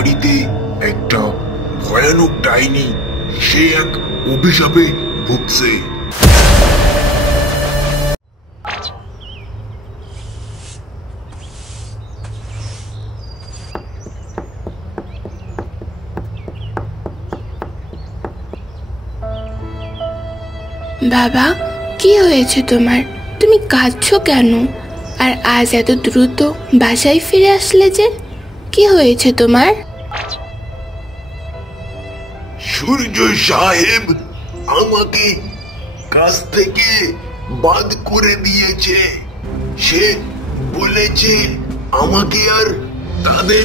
বাড়িতে একটা ভয়ানক ডাইনি, সে এক অভিশাপে ভুগছে। বাবা, কি হয়েছে তোমার? তুমি কাঁদছো কেন? আর আজ এত দ্রুত বাসায় ফিরে আসলে যে? কি হয়েছে তোমার? সূর্য সাহেব আমাকে কাজ থেকে বাদ করে দিয়েছে। সে বলেছে আমাকে আর তাদের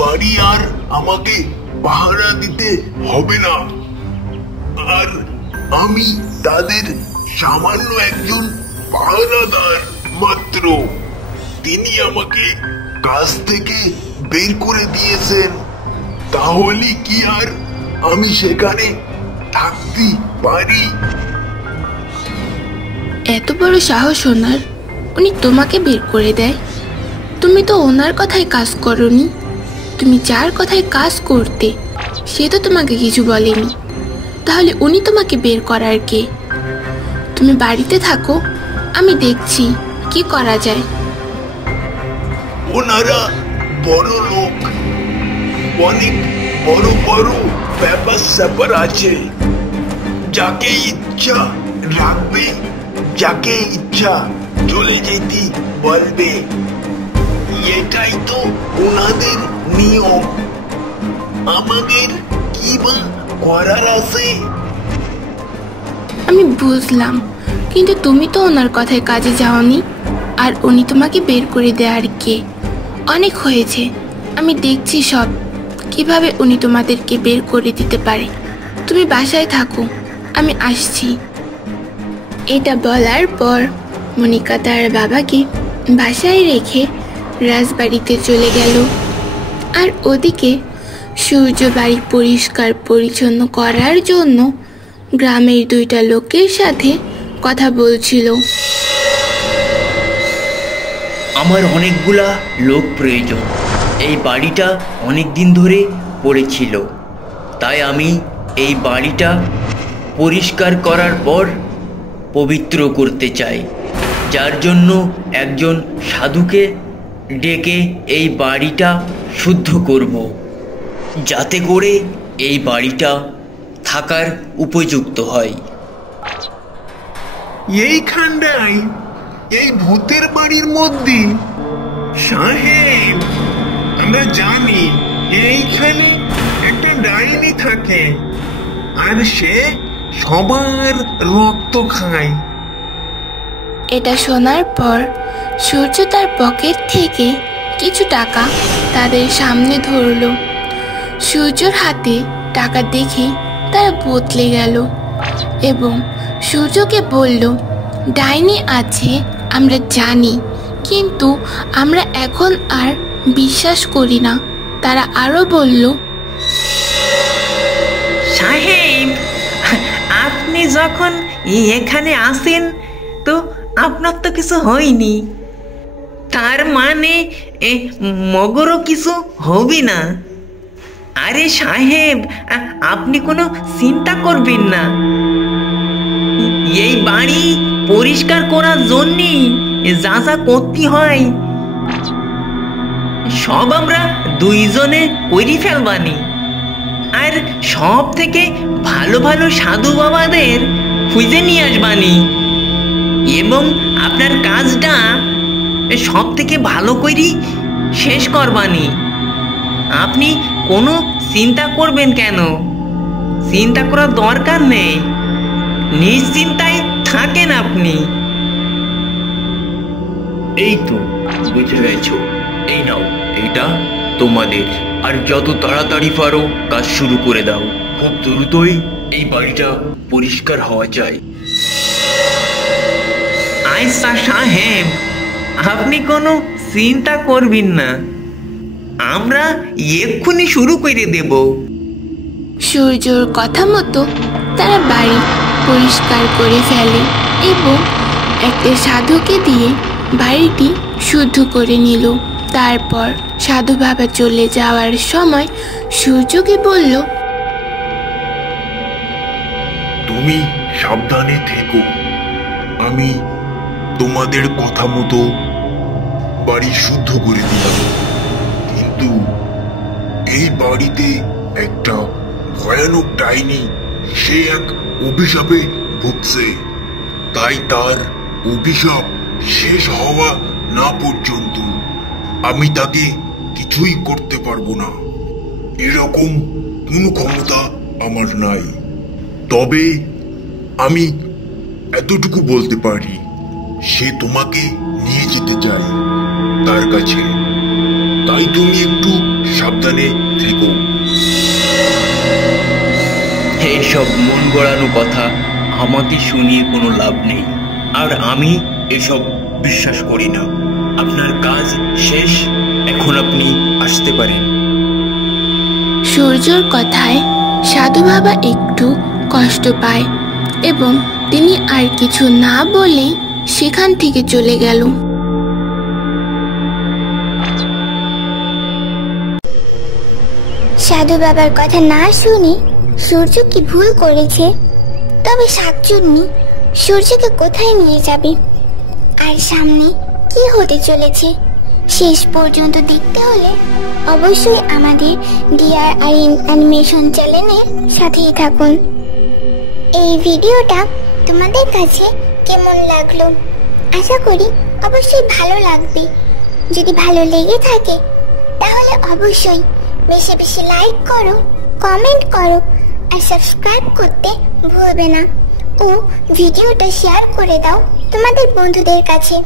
বাড়ি আর আমাকে পাহারা দিতে হবে না। আর আমি তাদের সামান্য একজন পাহারাদার মাত্র। তিনি আমাকে কাজ থেকে বের করে দিয়েছেন। তাহলে কি আর আমি সেখানে থাকতে পারি? এত বড় সাহস ওনার? উনি তোমাকে বের করে দেয়? তুমি তো ওনার কথায় কাজ করনি। তুমি যার কথায় কাজ করতে, সে তো তোমাকে কিছু বলেনি। তাহলে উনি তোমাকে বের করার কে? তুমি বাড়িতে থাকো, আমি দেখছি কি করা যায়। ওনারা বড় লোক, অনেক বড় বড় ব্যাপার স্যাপার আছে। যাকে ইচ্ছা রাখবে, যাকে ইচ্ছা চলে যেতে বলবে। এটাই তো ওনাদের নিয়ম। আমাদের কি বা করার আছে? আমি বুঝলাম, কিন্তু তুমি তো ওনার কথায় কাজে যাওনি। আর উনি তোমাকে বের করে দেওয়ার কে? অনেক হয়েছে, আমি দেখছি সব কিভাবে উনি তোমাদেরকে বের করে দিতে পারে। তুমি বাসায় থাকো, আমি আসছি। এটা বলার পর মনিকা তার বাবাকে বাসায় রেখে রাজবাড়িতে চলে গেল। আর ওদিকে সূর্য বাড়ি পরিষ্কার পরিচ্ছন্ন করার জন্য গ্রামের দুইটা লোকের সাথে কথা বলছিল। আমার অনেকগুলা লোক প্রয়োজন। এই বাড়িটা অনেক দিন ধরে পড়েছিল, তাই আমি এই বাড়িটা পরিষ্কার করার পর পবিত্র করতে চাই। যার জন্য একজন সাধুকে ডেকে এই বাড়িটা শুদ্ধ করব, যাতে করে এই বাড়িটা থাকার উপযুক্ত হয়। এইখানটায়, এই ভূতের বাড়ির মধ্যে? সাহেব, আমরা জানি এইখানে একটা ডাইনি থাকে, আর সে সবার রক্ত খায়। এটা শোনার পর সূর্য তার পকেট থেকে কিছু টাকা তাদের সামনে ধরল। সূর্যর হাতে টাকা দেখে তারা বদলে গেল এবং সূর্যকে বলল, ডাইনি আছে আমরা জানি, কিন্তু আমরা এখন আর বিশ্বাস করি না। তারা আরো বলল, সাহেব, আপনি যখন এখানে আসেন তো আপনার তো কিছু হয়নি, তার মানে মগরও কিছু হবে না। আরে সাহেব, আপনি কোনো চিন্তা করবেন না। এই বাড়ি পরিষ্কার করার জন্যই যা যা করতে হয় সব আমরা দুইজনে করে ফেলবানি। আর সব থেকে ভালো ভালো সাধু বাবাদের খুঁজে নিয়ে আসবানি এবং আপনার কাজটা সব থেকে ভালো করেই শেষ করবানি। আপনি কোনো চিন্তা করবেন কেন? চিন্তা করার দরকার নেই, নিশ্চিন্তায় থাকেন আপনি। এই তো বুঝে গেছো, এই নাও, এটা তোমাদের। আর যত তাড়াতাড়ি পারো কাজ শুরু করে দাও। খুব দ্রুতই এই বাড়িটা পরিষ্কার হওয়া চাই। আচ্ছা সাহেব, আপনি কোনো চিন্তা করবেন না, আমরা এক্ষুনি শুরু করে দেব। সূর্যর কথা মতো তারা বাড়ি পরিষ্কার করে ফেলে এবং একটা সাধুকে দিয়ে বাড়িটি শুদ্ধ করে নিল। তারপর সাধু বাবা চলে যাওয়ার সময় সূর্যকে বলল, তুমি সাবধানে থেকো। আমি তোমাদের কথা মতো বাড়ি শুদ্ধ করে দিলাম, কিন্তু এই বাড়িতে একটা ভয়ানক ডাইনি, সে এক অভিশাপে ভুগছে। তাই তার অভিশাপ শেষ হওয়া না পর্যন্ত আমি তাকে কিছুই করতে পারবো না। এরকম কোনো ক্ষমতা আমার নাই। তবে আমি এতটুকু বলতে পারি, সে তোমাকে নিয়ে যেতে চায় তার কাছে। তাই তুমি একটু সাবধানে থেকো। এইসব মন গড়ানো কথা আমাকে শুনিয়ে কোনো লাভ নেই, আর আমি এসব বিশ্বাস করি না। আপনার কাজ শেষ, এখন আপনি আসতে পারেন। সূর্যর কথায় সাধু বাবা একটু কষ্ট পায় এবং তিনি আর কিছু না বলেই সেখান থেকে চলে গেল। সাধু বাবার কথা না শুনে সূর্য কি ভুল করেছে? তবে শাকচুন্নি সূর্যকে কোথায় নিয়ে যাবে, আর সামনে কি হতে চলেছে শেষ পর্যন্ত দেখতে হলে অবশ্যই আমাদের DRRN অ্যানিমেশন চ্যানেলের সাথেই থাকুন। এই ভিডিওটা তোমাদের কাছে কেমন লাগলো? আশা করি অবশ্যই ভালো লাগবে। যদি ভালো লেগে থাকে তাহলে অবশ্যই বেশি বেশি লাইক করো, কমেন্ট করো আর সাবস্ক্রাইব করতে ভুলবে না, ও ভিডিওটা শেয়ার করে দাও তোমাদের বন্ধুদের কাছে।